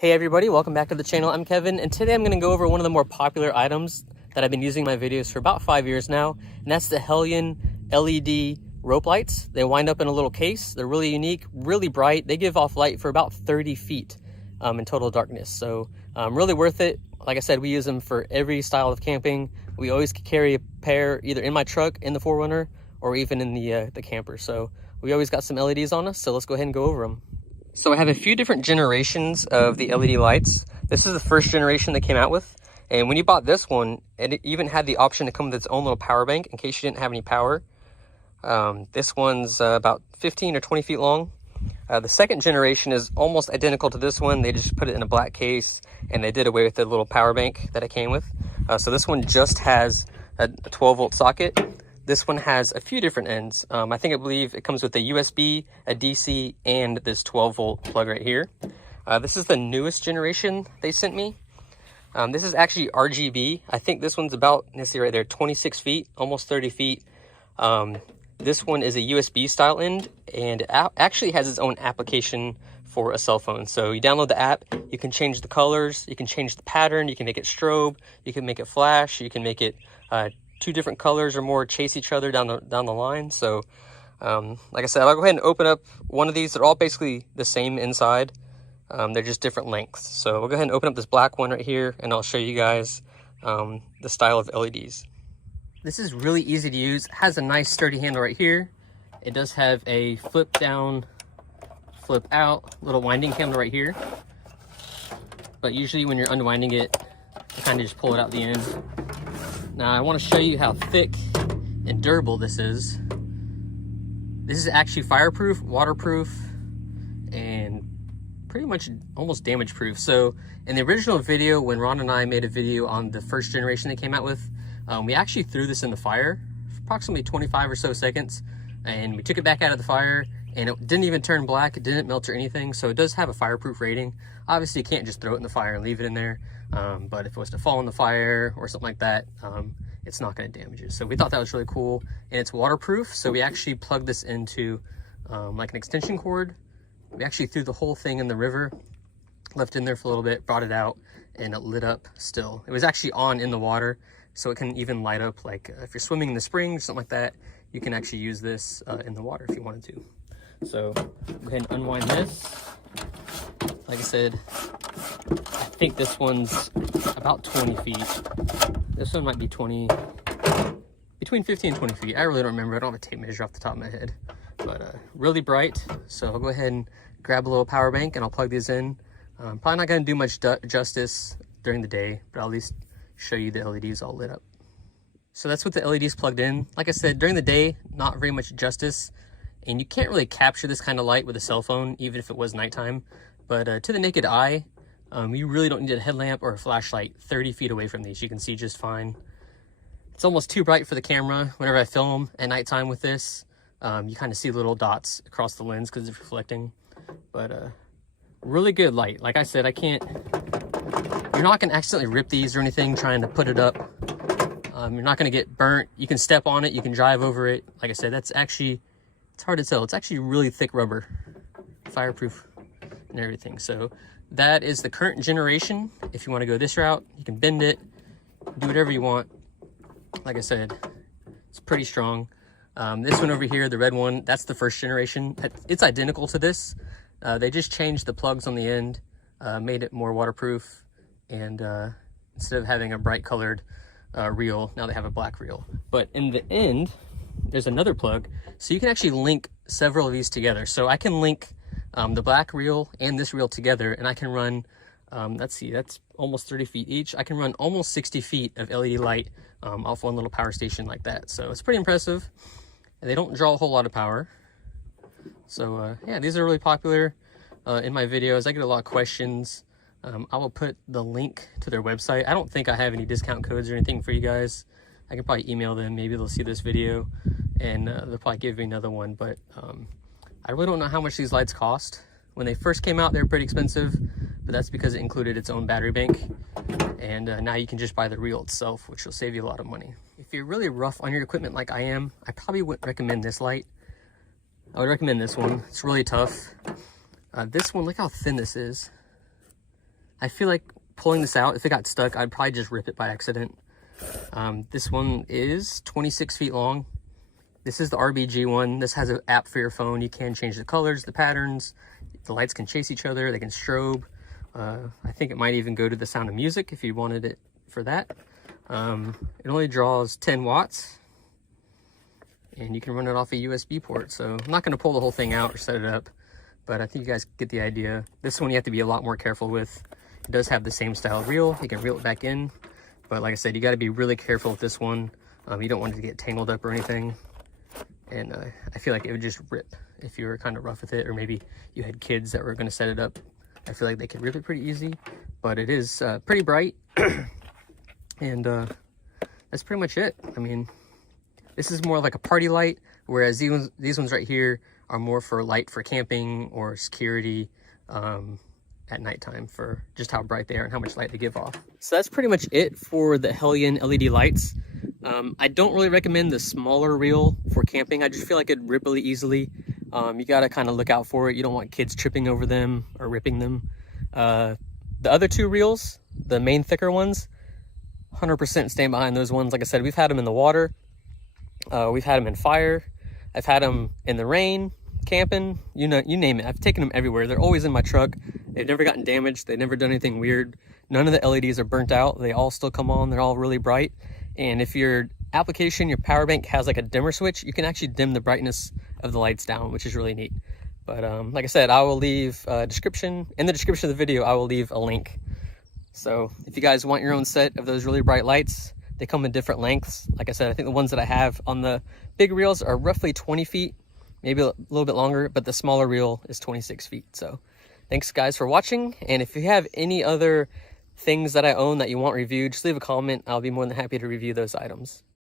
Hey everybody, welcome back to the channel. I'm Kevin, and today I'm going to go over one of the more popular items that I've been using in my videos for about 5 years now, and that's the HELIAN LED rope lights. They wind up in a little case. They're really unique, really bright. They give off light for about 30 feet in total darkness, so really worth it. Like I said, we use them for every style of camping. We always carry a pair either in my truck, in the 4Runner, or even in the camper. So we always got some LEDs on us, so let's go ahead and go over them. So I have a few different generations of the LED lights. This is the first generation they came out with. And when you bought this one, it even had the option to come with its own little power bank in case you didn't have any power. This one's about 15 or 20 feet long. The second generation is almost identical to this one. They just put it in a black case and they did away with the little power bank that it came with. So this one just has a 12-volt socket. This one has a few different ends. I believe it comes with a USB, a DC, and this 12-volt plug right here. This is the newest generation they sent me. This is actually RGB. I think this one's about, let's see right there, 26 feet, almost 30 feet. This one is a USB style end, and it actually has its own application for a cell phone. So you download the app, you can change the colors, you can change the pattern, you can make it strobe, you can make it flash, you can make it two different colors or more chase each other down the line. So like I said, I'll go ahead and open up one of these. They're all basically the same inside. They're just different lengths. So we'll go ahead and open up this black one right here, and I'll show you guys the style of LEDs. This is really easy to use. It has a nice sturdy handle right here. It does have a flip down, flip out little winding handle right here. But usually when you're unwinding it, you kind of just pull it out the end. Now I want to show you how thick and durable this is. This is actually fireproof, waterproof, and pretty much almost damage proof. So in the original video, when Ron and I made a video on the first generation they came out with, we actually threw this in the fire for approximately 25 or so seconds, and we took it back out of the fire, and it didn't even turn black, it didn't melt or anything. So it does have a fireproof rating. Obviously you can't just throw it in the fire and leave it in there. But if it was to fall in the fire or something like that, it's not going to damage it. So we thought that was really cool, and it's waterproof. So we actually plugged this into like an extension cord. We actually threw the whole thing in the river, left it in there for a little bit, brought it out, and it lit up still. It was actually on in the water, so it can even light up. Like if you're swimming in the spring or something like that, you can actually use this in the water if you wanted to. So go ahead and unwind this. Like I said, I think this one's about 20 feet. This one might be between 15 and 20 feet. I really don't remember. I don't have a tape measure off the top of my head. But really bright. So I'll go ahead and grab a little power bank and I'll plug these in. Probably not going to do much justice during the day, but I'll at least show you the LEDs all lit up. So that's what the LEDs plugged in. Like I said, during the day, not very much justice. And you can't really capture this kind of light with a cell phone, even if it was nighttime. But to the naked eye, you really don't need a headlamp or a flashlight 30 feet away from these. You can see just fine. It's almost too bright for the camera. Whenever I film at nighttime with this, you kind of see little dots across the lens because it's reflecting. But really good light. Like I said, you're not going to accidentally rip these or anything trying to put it up. You're not going to get burnt. You can step on it. You can drive over it. Like I said, it's hard to tell. It's actually really thick rubber, fireproof and everything. So that is the current generation. If you want to go this route, you can bend it, do whatever you want. Like I said, it's pretty strong. This one over here, the red one, that's the first generation. It's identical to this. They just changed the plugs on the end, made it more waterproof, and instead of having a bright colored reel, now they have a black reel. But in the end, there's another plug, so you can actually link several of these together. So I can link the black reel and this reel together, and I can run, let's see, that's almost 30 feet each. I can run almost 60 feet of LED light off one little power station like that. So it's pretty impressive, and they don't draw a whole lot of power. So yeah, these are really popular in my videos. I get a lot of questions. I will put the link to their website. I don't think I have any discount codes or anything for you guys. I can probably email them. Maybe they'll see this video and they'll probably give me another one. But I really don't know how much these lights cost. When they first came out, they were pretty expensive, but that's because it included its own battery bank. And now you can just buy the reel itself, which will save you a lot of money. If you're really rough on your equipment like I am, I probably wouldn't recommend this light. I would recommend this one. It's really tough. This one, look how thin this is. I feel like pulling this out, if it got stuck, I'd probably just rip it by accident. This one is 26 feet long. This is the RBG one. This has an app for your phone. You can change the colors, the patterns. The lights can chase each other. They can strobe. I think it might even go to the sound of music if you wanted it for that. It only draws 10 watts. And you can run it off a USB port. So I'm not going to pull the whole thing out or set it up. But I think you guys get the idea. This one you have to be a lot more careful with. It does have the same style reel. You can reel it back in. But like I said, you got to be really careful with this one. You don't want it to get tangled up or anything. And I feel like it would just rip if you were kind of rough with it, or maybe you had kids that were going to set it up. I feel like they could rip it pretty easy, but it is pretty bright. And that's pretty much it. I mean, this is more like a party light, whereas these ones right here are more for light for camping or security at nighttime, for just how bright they are and how much light they give off. So that's pretty much it for the HELIAN LED lights. I don't really recommend the smaller reel for camping. I just feel like it'd rip really easily. You got to kind of look out for it. You don't want kids tripping over them or ripping them. The other two reels, the main thicker ones, 100% stand behind those ones. Like I said, we've had them in the water. We've had them in fire. I've had them in the rain, camping, you name it. I've taken them everywhere. They're always in my truck. They've never gotten damaged. They've never done anything weird. None of the LEDs are burnt out. They all still come on. They're all really bright. And if your application, your power bank has like a dimmer switch, you can actually dim the brightness of the lights down, which is really neat. But like I said, I will leave a description. In the description of the video, I will leave a link. So if you guys want your own set of those really bright lights, they come in different lengths. Like I said, I think the ones that I have on the big reels are roughly 20 feet, maybe a little bit longer, but the smaller reel is 26 feet. So thanks guys for watching. And if you have any other things that I own that you want reviewed, just leave a comment. I'll be more than happy to review those items.